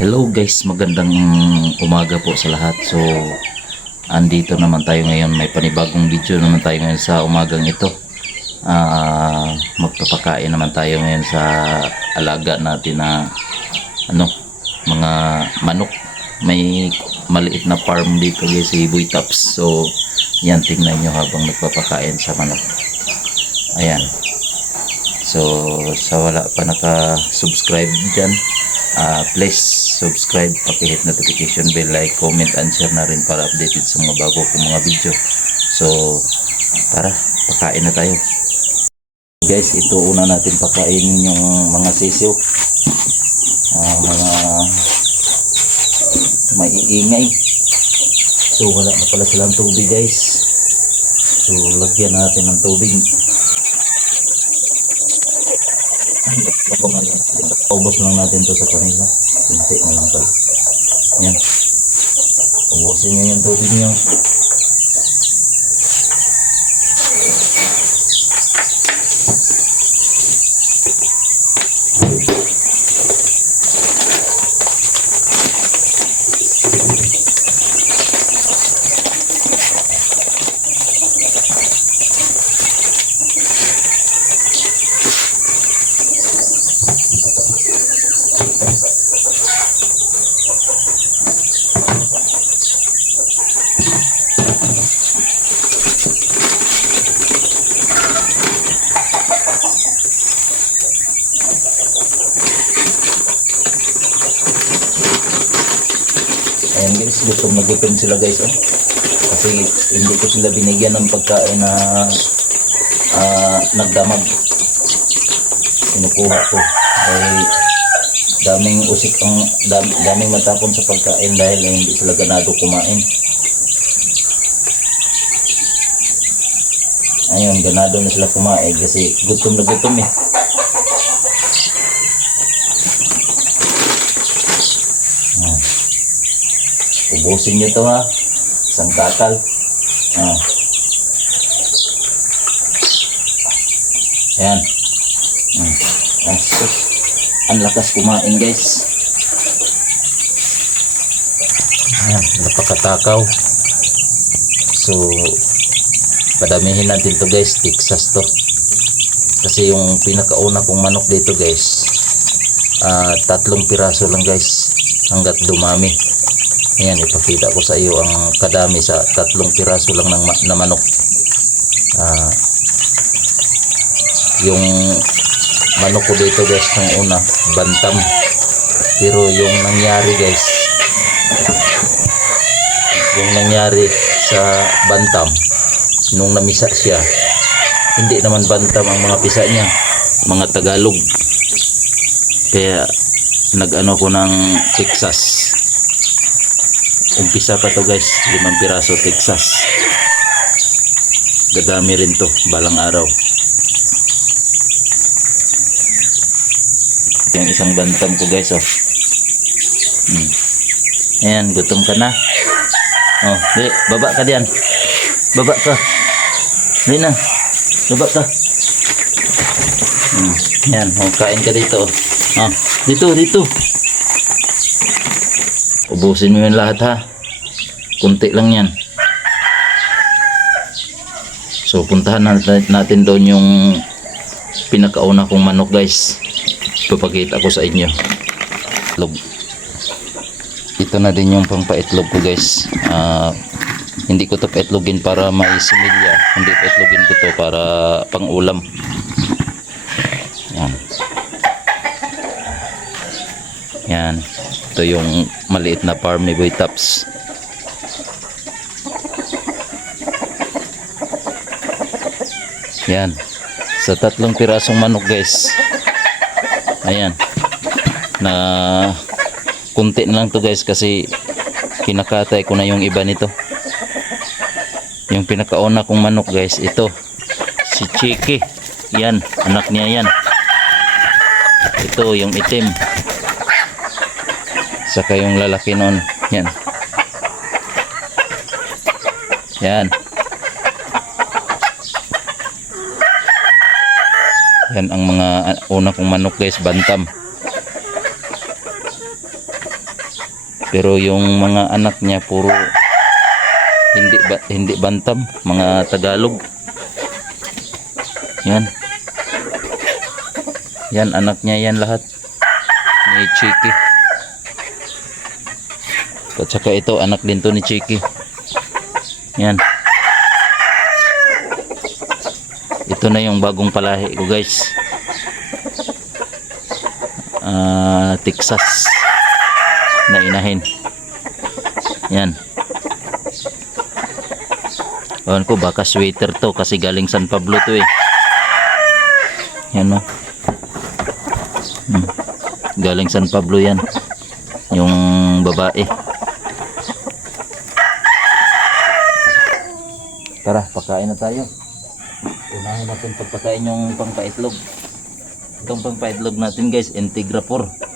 Hello guys, magandang umaga po sa lahat. So, andito naman tayo ngayon. May panibagong video naman tayo ngayon sa umagang ito. Magpapakain naman tayo ngayon sa alaga natin na mga manok. May maliit na farm dito guys, si Boy Tops. So, yan, tingnan nyo habang nagpapakain sa manok. Ayan. So, sa wala pa naka-subscribe dyan, please subscribe, pakihit notification bell, like, comment, and share na rin para updated sa mga bago kong mga video. So tara, pakain na tayo guys. Ito una natin pakainin yung mga sisiw, mga maiingay. So wala na pala silang tubig guys, so lagyan natin ng tubig. Ubos lang natin to sa kanila, kunti na lang pala. Yan, ubusin nyo yung tubig nyo. Ayan guys, gutom sila guys, kasi hindi ko sila binigyan ng pagkain na nagdamag. Sinukuha ko ay daming usik, daming matapon sa pagkain dahil hindi sila ganado kumain. Ayun, ganado na sila kumain kasi gutom na gutom eh. Ubusin nyo to ha, isang kakal. Ayan. Ang lakas kumain guys. Ayan, napakatakaw. So padamihin natin to guys, Texas to. Kasi yung pinakauna kong manok dito guys, 3 piraso lang guys hanggat dumami. Ayan, ipakita ko sa iyo ang kadami sa 3 piraso lang na manok. Yung manok ko dito guys nung una, bantam. Pero yung nangyari guys, sa bantam, nung namisa siya, hindi naman bantam ang mga pisa niya, mga Tagalog. Kaya nag-ano ko ng Texas. Umpisa pa to guys, 5 piraso Texas. Dadami rin to balang araw. Yung isang bantam ko guys, Ayan, gutom ka na. Dali, baba ka diyan. Baba ka. Dali na. Baba ka. Ayan, kain ka dito. Dito. Ubusin mo yun lahat ha. Kunti lang yan. So puntahan natin doon yung pinakauna kong manok guys. Papakita ko sa inyo. Ito na din yung pangpaitlog ko guys. Hindi ko to paitlogin para may similya. Hindi paitlogin ko to para pang ulam. Yan. Ito yung maliit na farm ni Boy Tops. Yan. Sa 3 pirasong manok guys. Ayan. Na kunti na lang to guys kasi kinakatay ko na yung iba nito. Yung pinakauna kong manok guys, ito. Si Chiki. Yan. Anak niya yan. Ito yung itim. Saka yung lalaki noon. Yan. Yan ang mga una kong manok guys, bantam. Pero yung mga anak niya puro hindi bantam, mga Tagalog. Yan. Yan anak niya yan lahat. Ni Chiki. At saka ito anak din to ni Chiki. Yan. Ito na yung bagong palahi ko guys. Texas na inahin. Yan. Ewan ko baka sweater to kasi galing San Pablo to eh. Yan o. Galing San Pablo yan. Yung babae. Tara, pakain na tayo. Unahin natin pagpakain yung pangpaitlog. Itong pangpaitlog natin guys, Integra 4.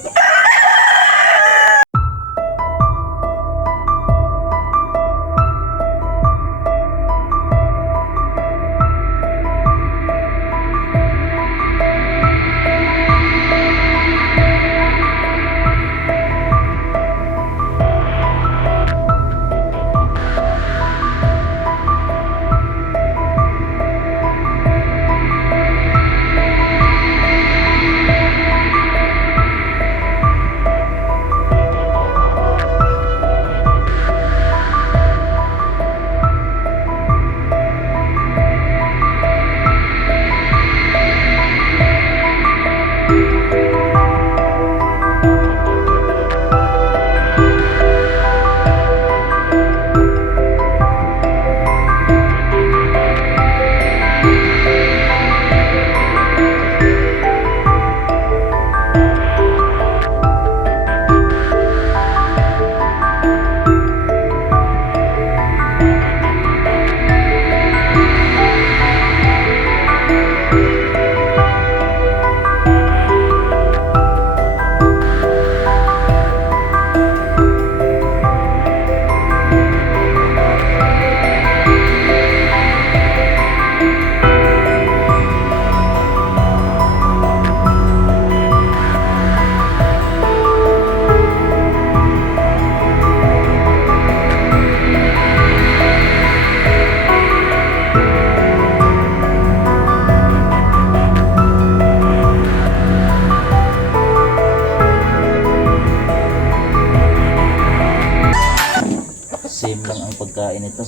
Same lang ang pagkain nito.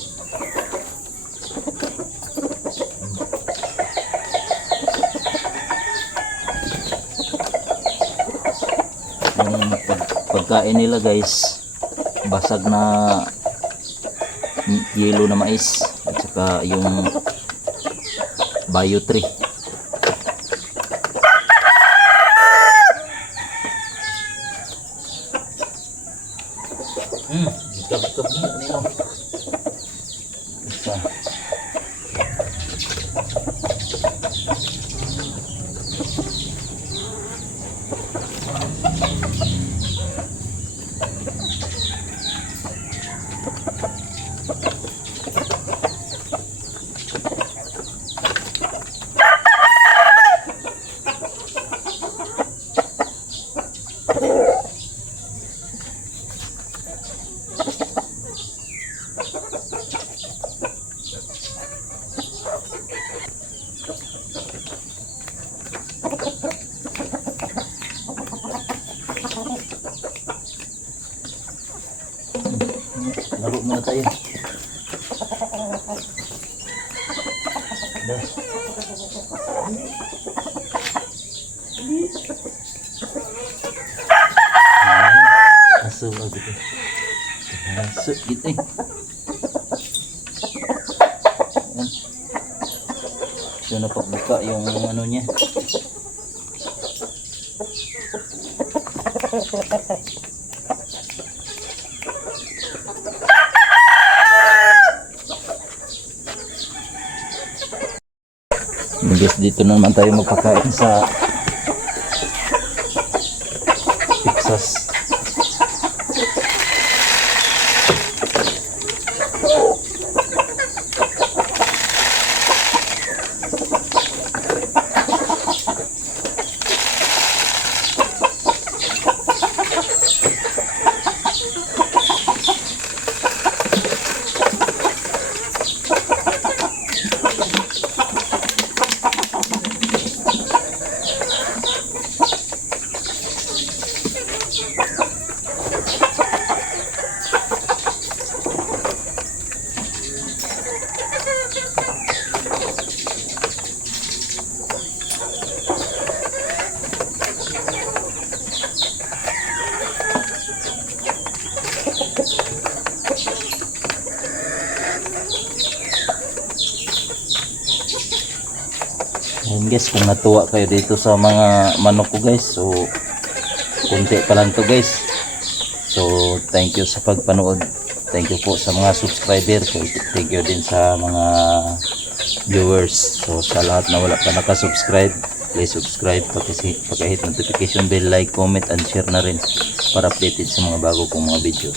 Yung pagkain nila guys, basag na yellow na mais at saka yung bio tree. Gab-gab mo nino. Isa. Laro muna tayo. Aso gitu. Aso gitu. So napagbuka yung ano niya. Guys, dito naman tayo magpakain sa Texas. Ayun guys, kung natuwa kayo dito sa mga manok ko guys, so kunti pa lang to guys. So thank you sa pagpanood, thank you po sa mga subscriber, thank you din sa mga viewers. So sa lahat na wala pa nakasubscribe, please subscribe, pakihit notification bell, like, comment and share na rin para updated sa mga bago kong mga video.